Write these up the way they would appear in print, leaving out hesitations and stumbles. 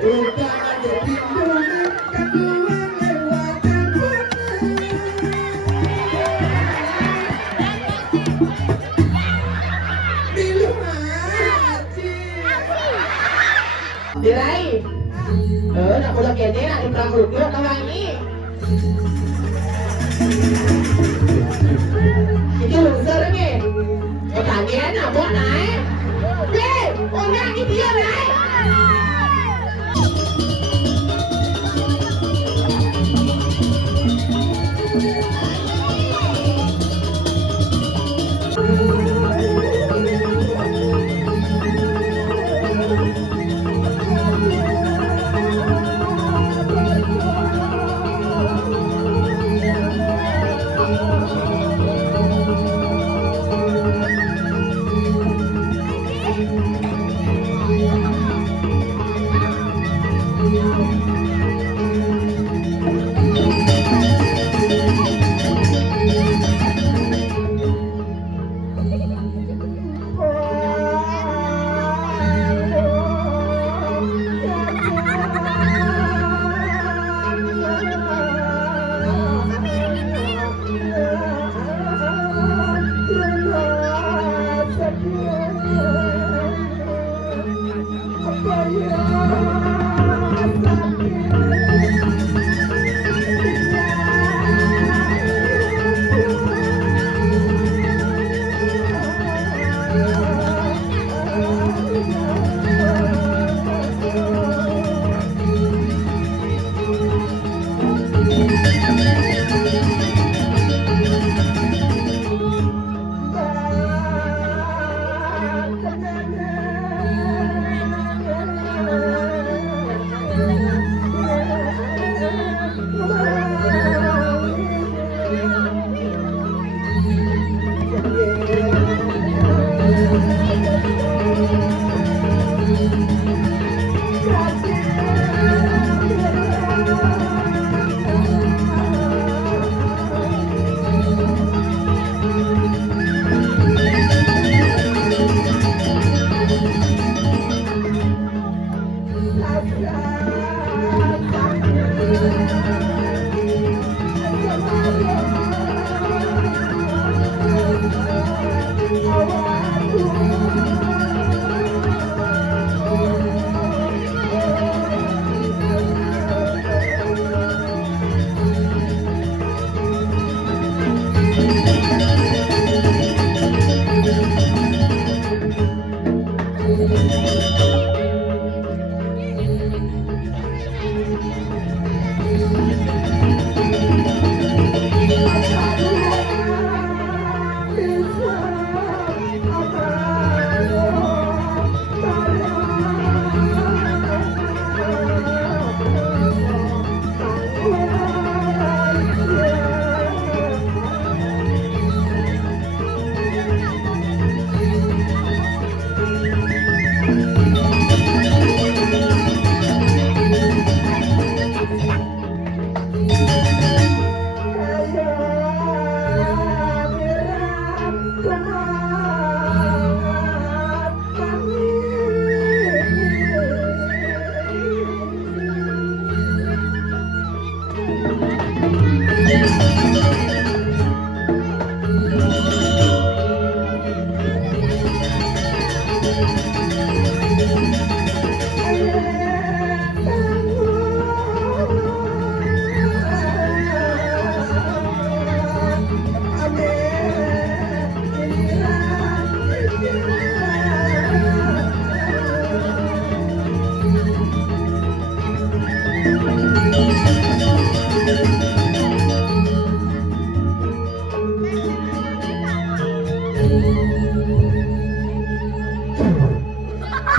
Udah ada timbungan kedua lewatan Bilu haji Dirai nak udah kene nak diperanggut yuk kawangi Ini loser nih Pertanyaan apa naik Deh, orang ini dia naik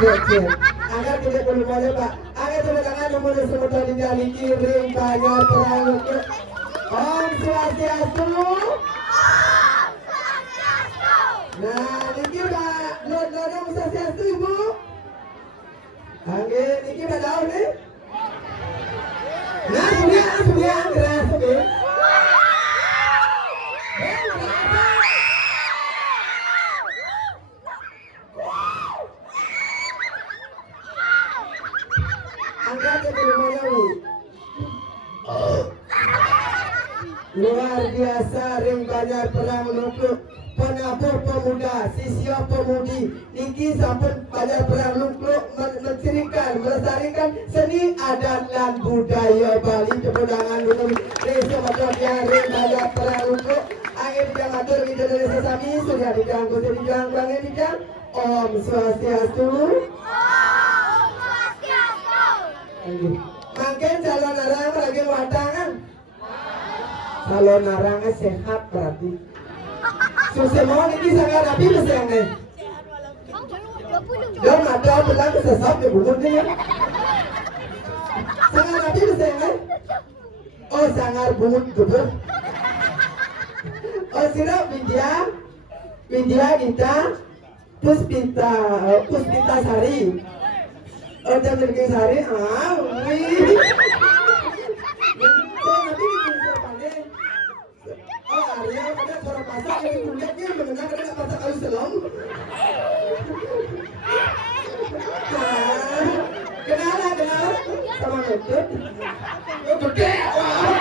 Angkat boleh boleh Pak. Angkat boleh tangan boleh sebentar di jari kirim banyak terang. Om Swastiastu. Nah, niki Pak, lo Swastiastu Ibu. Angge, niki Pak daun nih. Nah, sudah, keras oke. Angkat ke rumahnya Wi. Luar biasa ring Banjar Perang Lungkluk penabur pemuda siswa pemudi niki sampun Banjar Perang Lungkluk melestarikan seni adat dan budaya Bali. Tepuk tangan dulu Desa Matoknya ring Banjar Perang Lungkluk akhir dijang atur kita dari sesami sudah dijang kudu dijang bangnya dijang Om Swastiastu. Makin calon narang lagi wadangan. Calon narangnya sehat berarti. Susah mau ini sangat rapi besarnya. Dia mata pelan sesat di bumbunya. Sangat rapi besarnya. Oh sangat bumbu gebuk. Oh sirap Widya Gita Puspita Sari. Oh jam Sari. Wih. Arya pada suara pasak ini kuliahnya mengenal dengan pasak kayu selam. Kenal sama Metut. Oh gede, wah.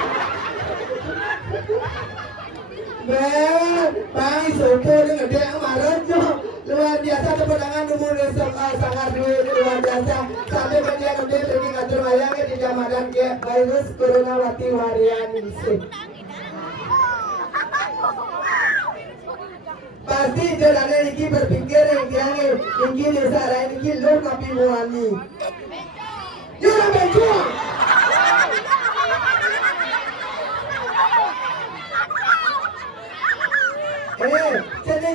Bang Soto ini gede marah jo. Luar biasa tepuk tangan umur sangat luar biasa. Sampai bagian gede pergi ngatur mayangnya di Ramadan ke virus corona wati varian ini. Pasti jalannya ini berpikir yang ini desa lain ini lo tapi muani. Jangan berjuang.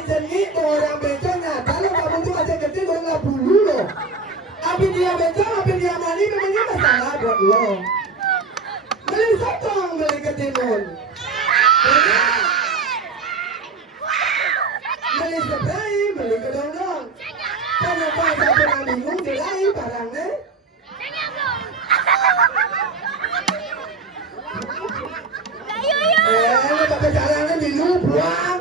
Jenis orang becanya kalau kamu tuh masih kecil baru 80 loh. Tapi dia becah, tapi dia mani memangnya masalah buat lo. Beli sotong, beli ketimun. Beli spray, beli kedong-dong. Kenapa saya pernah bingung dilai barangnya? Pakai caranya bingung buang.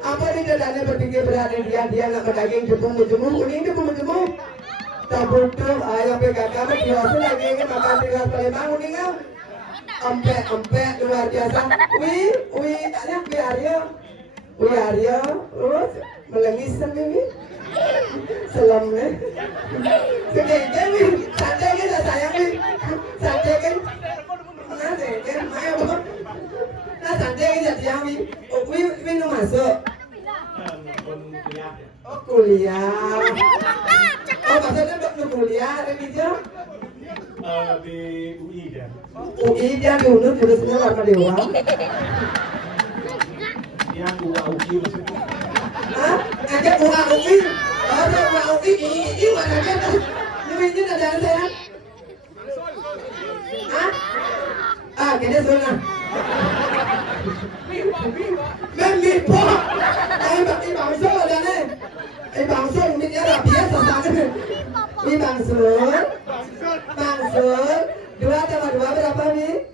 Apa di dadanya berpikir berada dia nggak ke daging jemung kuning jemung. Tak butuh ayam PKK biasa lagi makan tiga Palembang kuning kan? Empek luar biasa. Wih, anak Arya, melengis sendiri. Selamnya. Sekejap nih, santai kita sayang nih, santai kan? Nah santai kita siang nih. Wih lu masuk. Oh kuliah. Oh maksudnya untuk kuliah ada di jam? Di UI dia. UI dia diundur jurusannya warna dewa. Yang UI maksudnya. Hah? Ngajak UI? Oh ada UI mana aja tuh? Ini ada saya. Hah? Kayaknya zona. Membipo. Bang Sul ada nih. Bang Sul ini ada biasa sangat. Ini Bang Sul. Dua tambah dua berapa nih?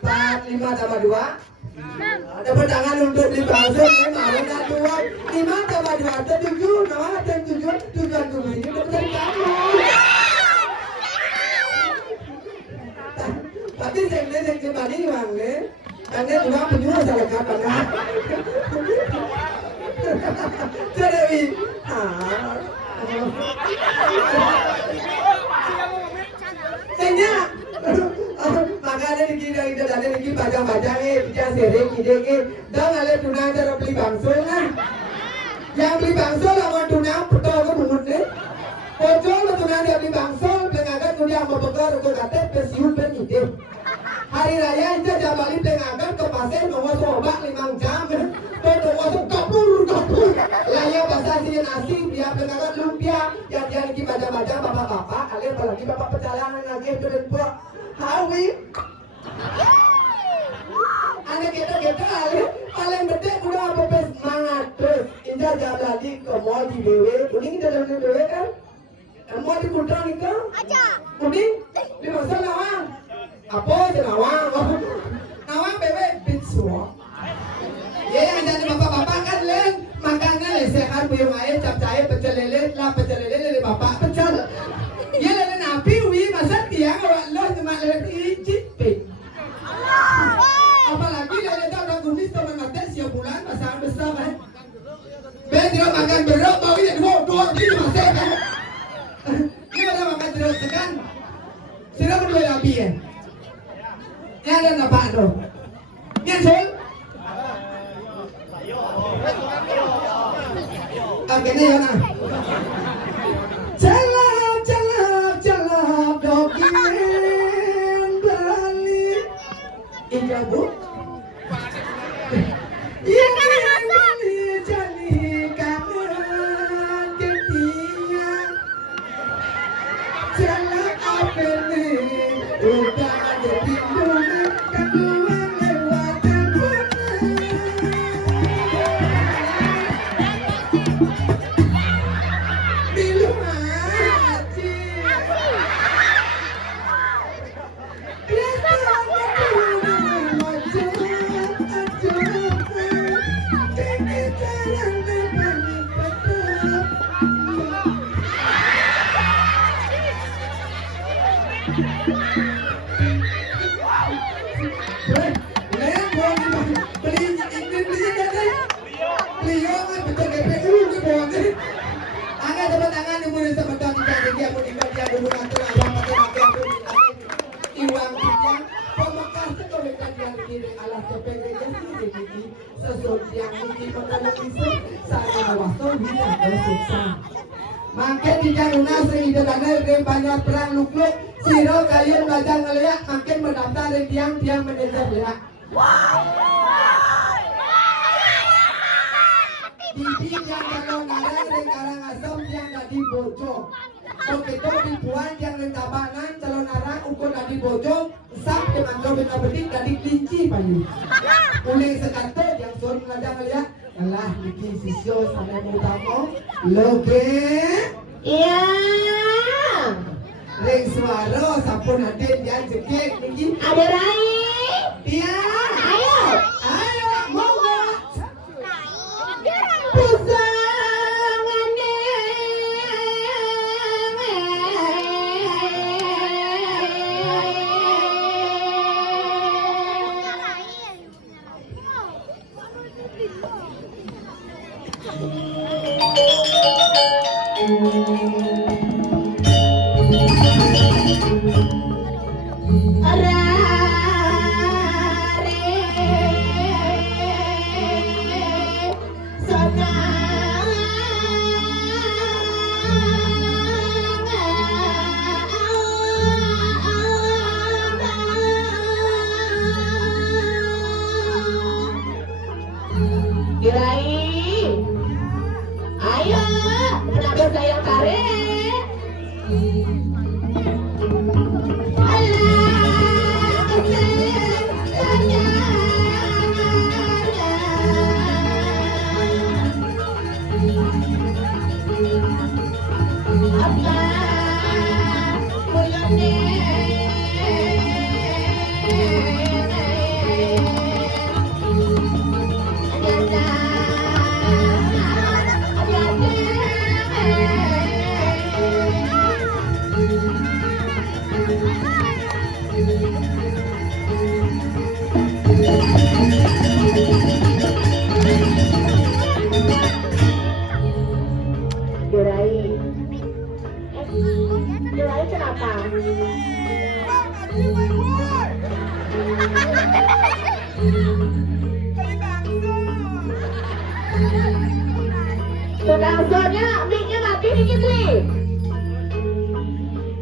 4, 5 tambah 2. Dapat tangan untuk di Bang Sul ini mau dan 2. 5 tambah 2 ada 7. Nama ada 7. Tujuan ke sini dapat dari kamu. Tapi saya kembali uang nih. Karena uang penjual salah kapan kan? Jadi, Senya, makanya di bajang-bajang bicara sering ide dah ngalir tunang cara beli bangsul kan? Yang beli bangsul lawan tunang betul ke bungut nih? Pojol tunang dia beli bangsul, pengagat kuliah mau bekal untuk kata pensiun penide. Hari raya itu jabali pengagat ke pasir mau sobak 5 jam, mau kapur. Laya bahasa sini nasi dia pengagat lumpia yang dia lagi bajang-bajang bapak-bapak, kalian apalagi bapak perjalanan lagi itu dan buat hawi. Anak kita paling betul udah apa semangat terus. Indah jabali ke mall di BW, kuning dalam di BW kan? Mau di putra nih kan? Kuning di masa lawang. Apa di lawang? Lawang BW pizza. Ya yang jadi bapak-bapak kan len makannya lesehan buyung air cap cair pecel lele lah pecel lele dari bapak pecel. Ini pada makan jeruk sekan. Sila berdua api ya. Ini ada apa tuh? Ini sul. Oke nih ya nah. Celap dokin balik. Iya bu. Iya balik jadi kangen ketinya. Celap apa nih? Udah ada pintunya kedua lewat makin tidak lunas sehingga banyak perang lukluk siro kalian baca ngeliat makin mendaftar dari tiang-tiang manajer ya. Bibi yang kalau narang dari Karangasem yang tadi bojong. Begitu bibuan yang dari Tabanan calon narang ukur tadi bojong sap dengan coba bedik tadi kelinci payu. Uling sekanto yang suruh ngajak ngeliat alah niki sisyo sama utama loge. Iya. Ring suara sampun hadir yang jekik niki. Ada Rai. Iya. Ayo. Ayo monggo. Pusangane. Ayo, kenapa saya tarik? Jurai kenapa? Tukang sonnya, mic-nya mati dikit nih.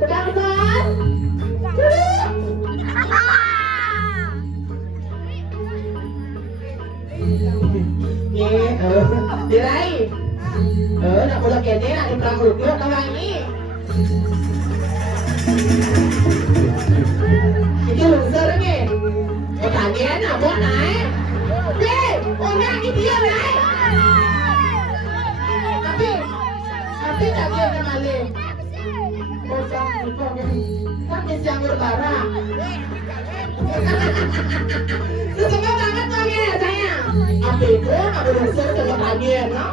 Tukang son. Jurai. Nak boleh kene nak di perang rupiah kawan ini. Ini loser ni. Pertanyaan apa naik? Deh, orang ini dia naik. Tapi tak dia kembali. Bosan itu kan siang berbara. Semua banget tuh ya saya. Apa itu? Apa loser sama bagian, no?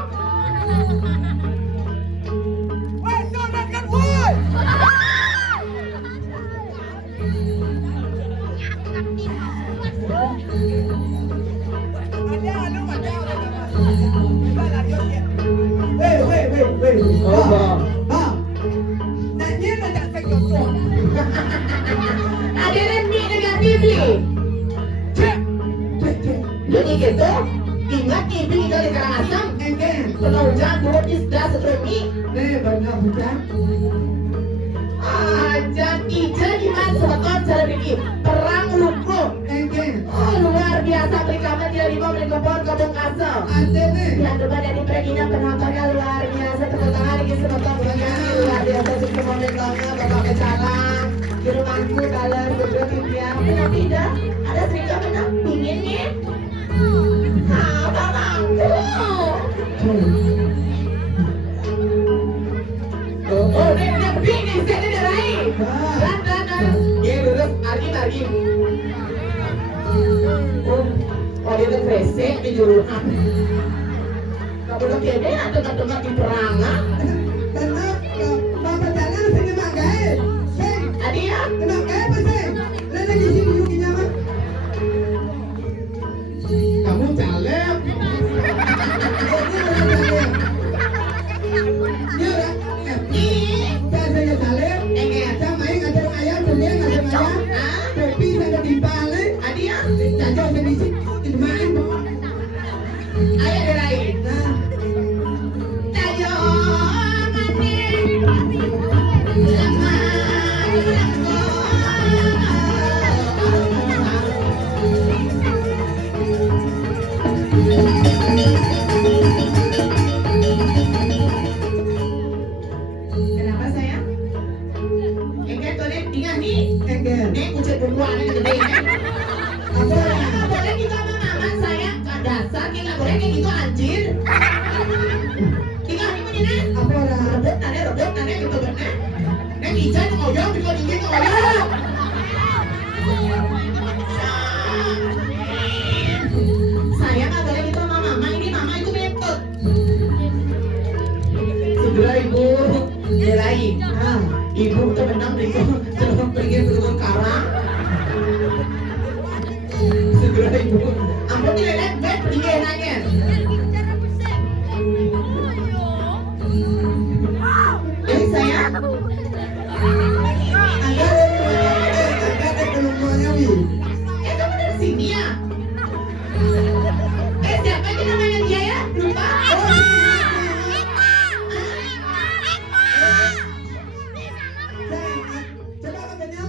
Ada remik negatif ni. Cek. Cek, cek. Jadi gitu. Ingat ni beli dari Karangasem. Engken. Kena hujan dua pisda setremi. Banyak hujan. Ajan ijen iman sebetul cara bikin perang lukuh. Engken. Oh luar biasa perikaman dia lima beli kebun kebun kasem. Ada nih. Yang coba dari perginya penontonnya luar biasa. Tepuk tangan lagi sebetul luar biasa. Semua menontonnya bapak kecalang. Di rumahku dalam berdua tipian. Benar tidak? Ada cerita benar dinginnya. Bapakku. Oh, dia begini, saya dia lain. Dan. Dia lurus, argi. Oh, dia tuh kresek di juruhan. Gak boleh kede, atau di perangan. Benar. Bapak jalan sini magai. Sing. Adi ya? Magai apa sing? Lagi di sini yukinya mah. Kamu caleb. Dia orang. Saya caleb. Saya main ngajar ayam, dunia ngajar ayam. Tapi saya di balik. Adi ya? Caca saya di sini. Di main bawa. Ayah dia lain. Nah. Tayo, kenapa sayang? Engkau tuh nih, tinggal nih. Engken. Nih, kucing perempuan yang gede ya. Apa? Nggak boleh gitu sama mama saya. Nggak dasar, nggak boleh kayak gitu anjir. Tinggal nih menina. Apa orang? Rebut nane gitu bener. Neng ijan ngoyong, biko dingin ngoyong. Saya nggak boleh gitu sama mama. Ini mama itu metode. Segera ibu belain. Ibu tuh benang beriku jangan pergi ke rumah karang. Segera ibu. Ampun tidak lihat bed pergi nanya. Saya. Ada peluangnya wi. Kamu dari sini ya? Siapa itu namanya dia ya? Lupa. Coba katanya.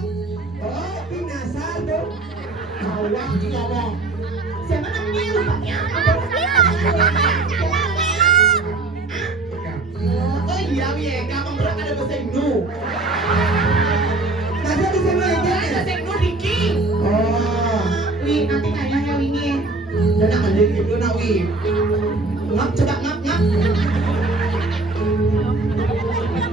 Oh, pinasar tuh. Awak ngomong. Siapa namanya lupa ya? Oh iya, Wiega, penggerak ada bahasa Indo. Masa di sana aja. Bahasa Indo Diki. Oh. Wi, nanti kayaknya ini. Dan ada gitu nak Wi. Ngap, coba ngap.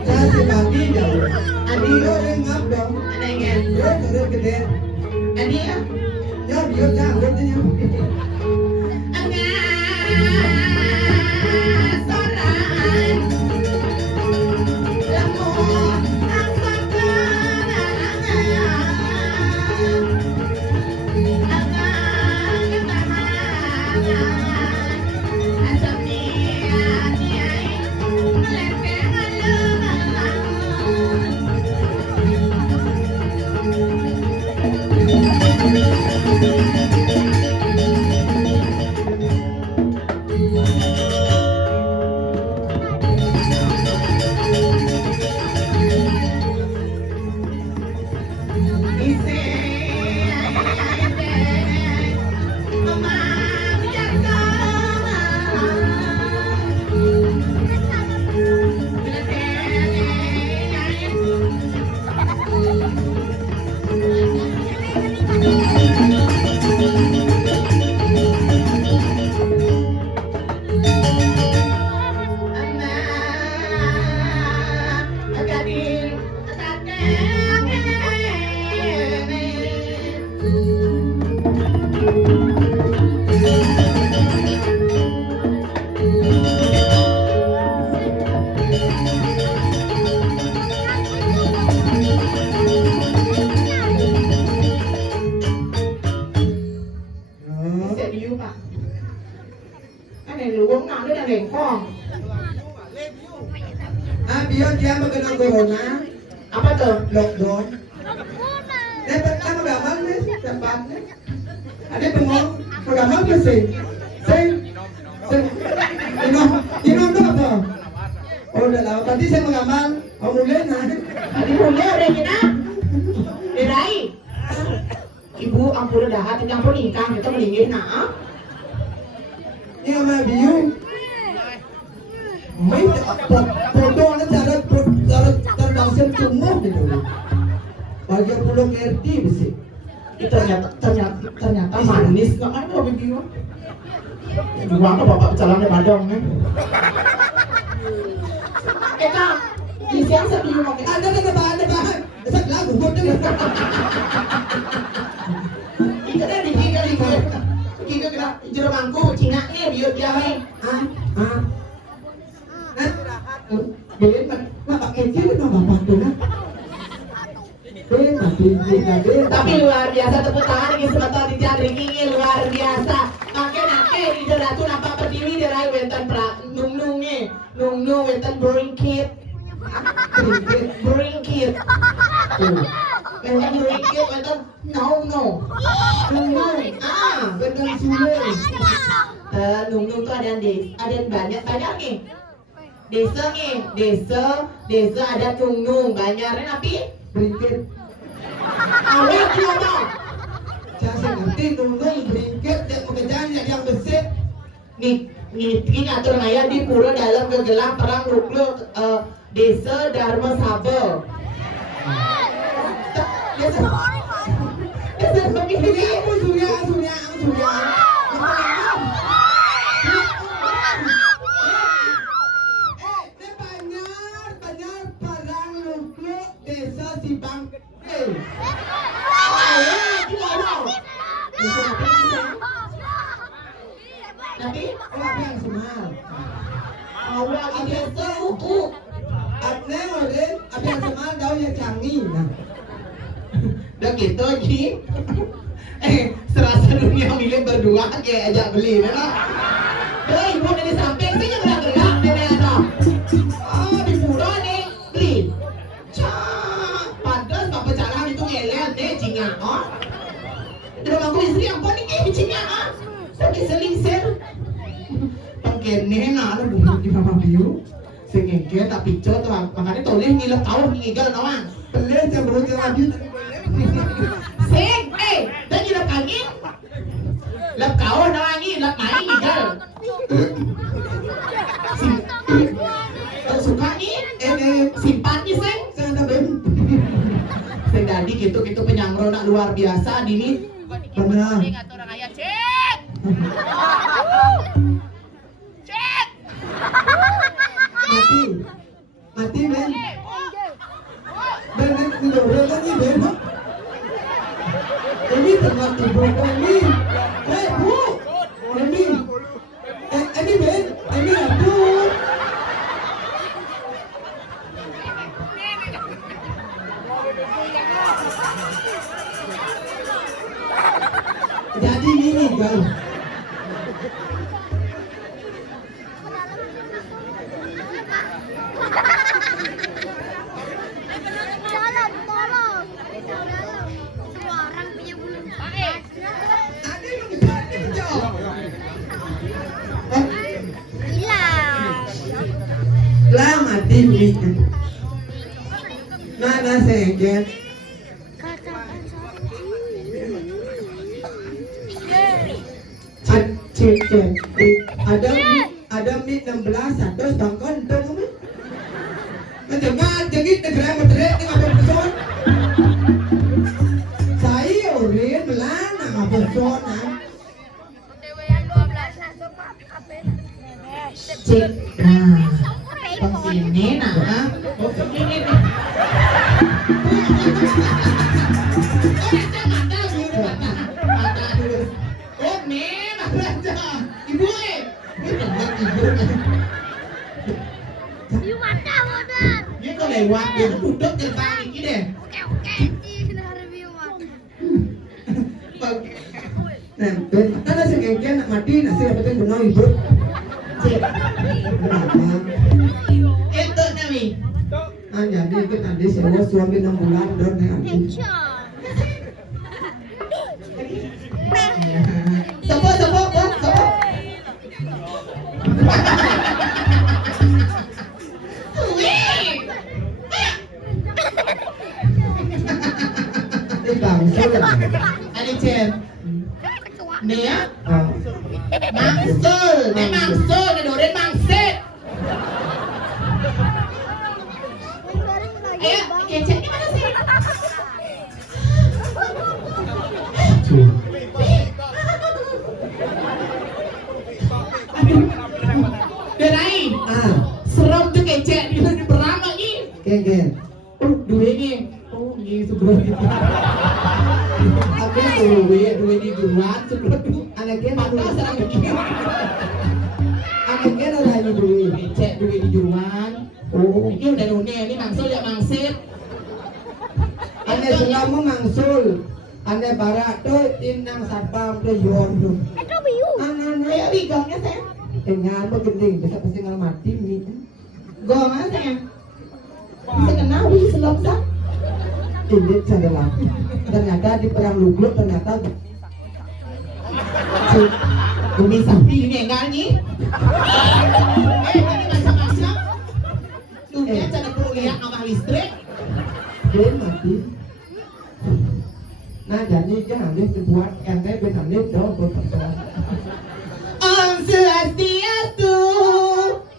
Saya sebagi jauh. Adi, Dia ngap dong. ada yang Dia sudah gede. Adi ya? Ya dia janggut dia. Kong. Biar dia mengenal corona, Apa tuh? lockdown. Kan magamal nih, tempatnya. Ada pengol, magamal ke sih? Inom tuh apa? Oh udah lama, tadi saya magamal. Oh mulai nah. Tadi mulai udah kita. Derai. Ibu ampun dah hati yang pun ingkang kita melingin nah. Ini sama biu. Mấy foto nó cara terdapat semua gitu. Bagi pulau ngerti sih. Ternyata manis nggak ada begitu. Dua ke bapak calonnya badong nih. Kak, di siang saya bingung mau Ada bahan. Saya lagu buat dia. Kita dah digiga. Giga kena jeruk mangkuk Cina biar dia nih. Bên mà bạn em chứ nó mà bạn tuh kan. Tapi luar biasa tepuk tangan lagi sebentar di Jandri ini luar biasa. Nake di Ratu nampak berdiri di rai wenten pra nung wenten bring kid. Wenten no. Wenten suwe. Nung tuh ada yang banyak nih. Desa ada nung banyaknya tapi Bringkit. awet ngomong. Saya ngerti nung bringkit dan pekerjaan yang besar. Nih ngatur ngaya di pura dalam gegelang perang Ruklo desa Dharma Saba. Desa begini. Aku surya. Banyak perang Ruklo desa Sibang. Tapi Orang yang semal. awal desa uku. Adne orang ada yang semal daun yang canggih. Nah. Udah gitu Ji. Serasa dunia milih berdua kayak ajak beli memang. Ibu dari samping sih yang gerak nenek anak. Di pura nih beli. Padahal bapak jalan itu ngelel deh Cina. Di rumahku istri yang paling kayak Cina. Kok diseling-sel? Pengkene nah ada bunyi di mama biu. Sengengke tak picot tuh makanya toleh ngilap kau ngigal nawang. Pelih yang berhenti lagi. Seng, dan ngilap angin. Lap kau nawangi, lap main ngigal. Suka nih, simpan nih Seng. Saya ada bem. Seng Dadi gitu penyamro nak luar biasa dini. Benar. Mati men. Ben tidur lagi ben. Ini tengah tidur ini. Bu. Ini ben. Ini aku. Jadi ini guys. Jalan, tolong. Semua orang punya bulu. Ada yang hijau. Hilang. Lah mati nih. Nah sengket. Katakan Ada mie 16 terus bangkon tuh mah. Macam mana jadi negara moderat ni apa person? Saya orang Melana apa person ah? yang 12 masuk apa? Cek, nah, pengkini nah, pengkini nih. Dia kok lewat, dia duduk di depan ini deh. Nah, ada sengket nak mati nasi apa tu guna ibu. Itu Nami. Jadi kita sewa suami 6 bulan don ya. Action. Sopo, sopo, Bos, sopo. Ini bangsul. Ani Chen. Nia, Ah, mangsul, ne mangsul, ne doren mangsit. Ayo, kece gimana sih? tuh. Derai, Ah, serem tuh kece di berapa ini? Ken. Dua ini. Oh, ini sebelum itu. Apa Dua di guruan sebelum itu. anaknya Mata serang begini. anaknya ada lagi dulu. Kece dua di guruan. Oh, Ini udah nune, ini mangsul ya mangsit. ane selama mangsul. Ane barak tuh inang satpam tuh yon tuh. Itu biu. Anak-anak Ayo, bigongnya saya. engan tuh gending, bisa pasti ngal mati nih. Gong mana saya? Bisa kenal, bisa selop sak. Ini adalah ternyata di perang Lugluk ternyata Bumi sapi ini enggak nih? Ini macam-macam. Dunia cara perlu lihat sama listrik. dia mati. Nah jadi kan dia buat ente benamnya dong berpersoalan. Om Swastiastu,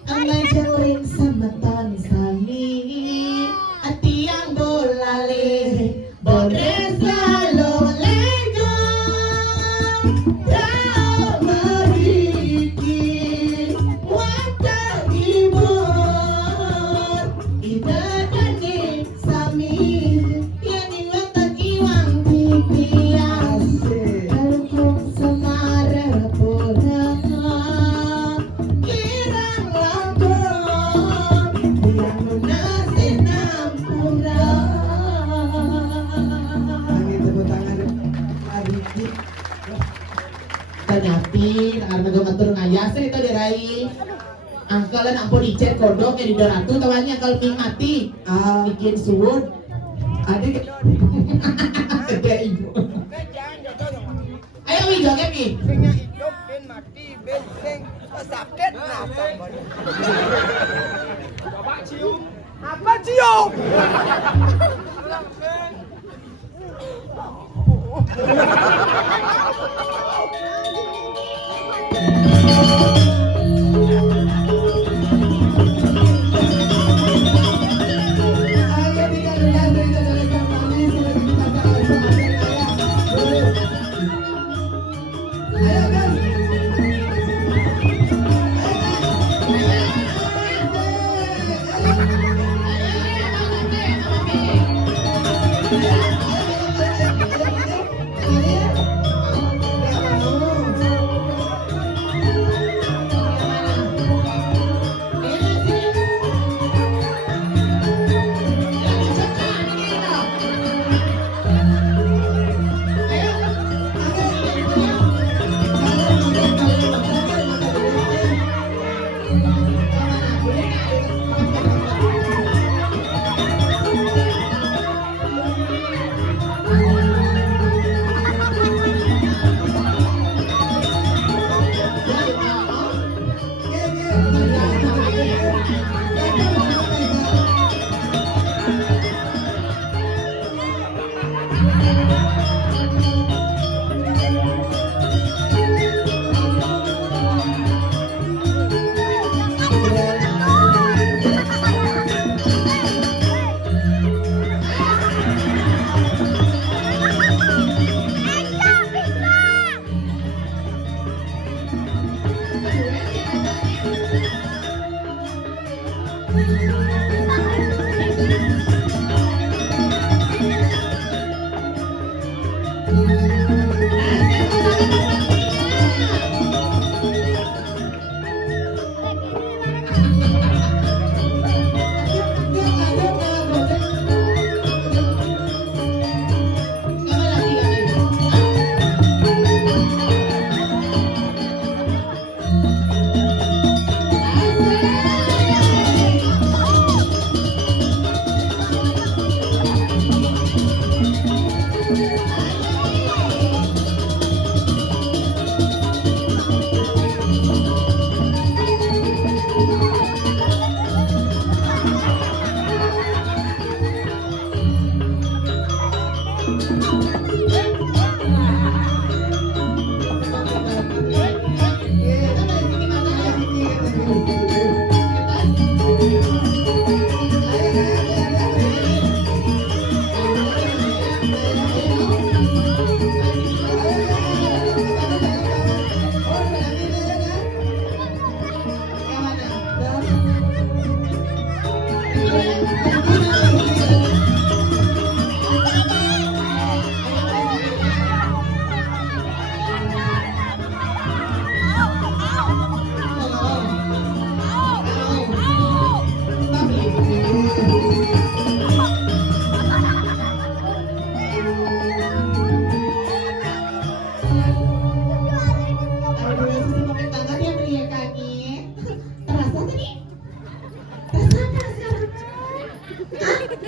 amai jauhin sama tan sami, hati yang bolale, boleh selalu lego, kau meriki, wadah ibon, ibadani sami, yang ingatan iwang tipias. Kalkung semara purana, kirang lakon, yang lunasin ampura. Angin tepuk tangan Ariki. Ternyati, karena gue ngatur ngayasin itu derai. Angkalan ampun dicet kodok yang di doratu tawannya kalau mati. Ah, Bikin suwun. adik Ada ibu. Ayo wi joget wi. Singnya hidup ben mati ben sing sakit nah sambar. Apa cium? ayo dikatakan dari kata kami sudah dikatakan sama saya. Ayo kan.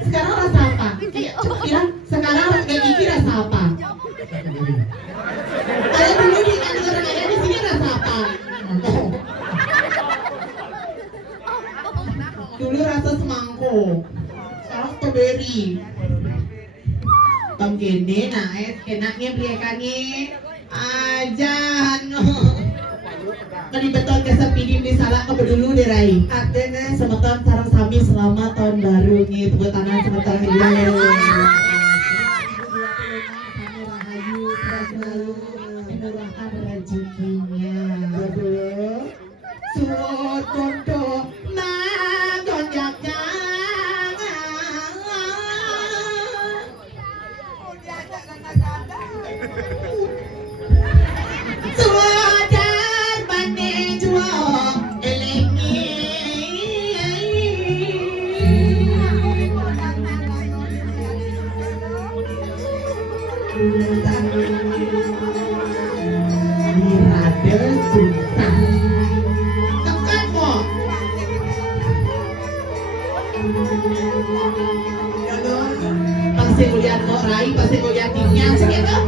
Sekarang rasa apa? Bilang sekarang kayak gigi rasa apa? Saya dulu di kantor saya di sini rasa apa? Dulu rasa semangko, sekarang strawberry. Bang gede, nah enaknya beliakannya ajan. Mari betul kesepidin di salah ke dulu deh Rai. Adanya semeton sarang sami selamat tahun baru nih, tepuk tangan sebentar dulu. Murahkan rezekinya. Suwot kondo nah gonjak Suwadar bane jua elengi. Mirade susah. Tekan mo. Pasti kuliah kok Rai, pasti kuliah timnya segitu.